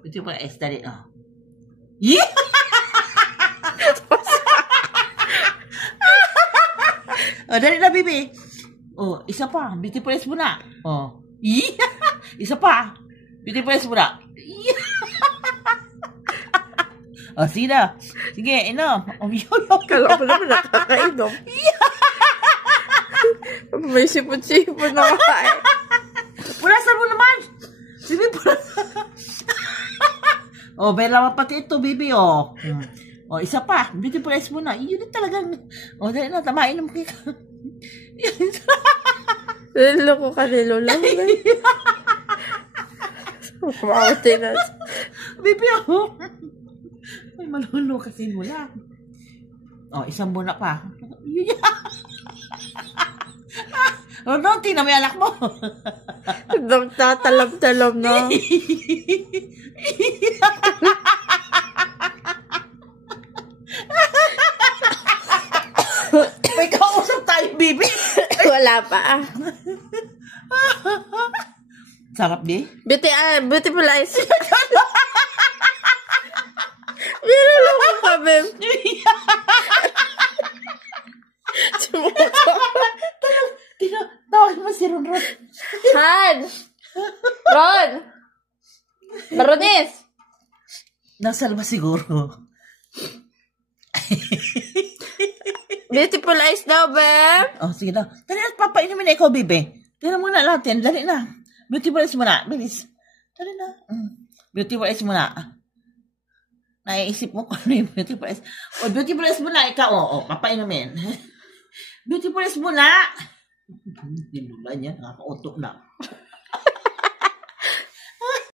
Beautiful eyes. Dali. Oh. Yeah! Oh, dali na, baby. Oh, isa pa. Beautiful eyes muna. Oh. Yeah! Isa pa. Beautiful eyes muna. Yeah! Oh, sige na. Sige, inom. Oh, Kala ko naman nakakainom. May sipon-sipon na makain. Pulasan mo naman. Sige, oh, may laman pati ito, baby, oh. Oh, isa pa. Beautiful eyes muna. Yun talagang. Oh, dahil na, tamain mo kayo. Lalo ko kanilo lang. Kumawati na. Baby, oh. May malulo kasi mula. Oh, isang muna pa. Oh, no, tina may anak mo. Tatalab-talab na. May kausap tayo, baby. Wala pa. Sarap, di? Beautiful eyes. Binalo ko ka, babe. Tawag mo si Ron. Han! Ron! Barones! Nasa labas siguro. Beautiful eyes daw, babe. Oh, sige na. Dali na, papainumin na ikaw, baby. Tignan muna natin. Dali na. Beautiful eyes muna. Bilis. Dali na. Beautiful eyes muna. Naiisip mo kung ano yung beautiful eyes. Oh, beautiful eyes muna. Ikaw, oh, papainumin. Beautiful eyes muna. Hindi mo ba niya? Nakaka-utok na.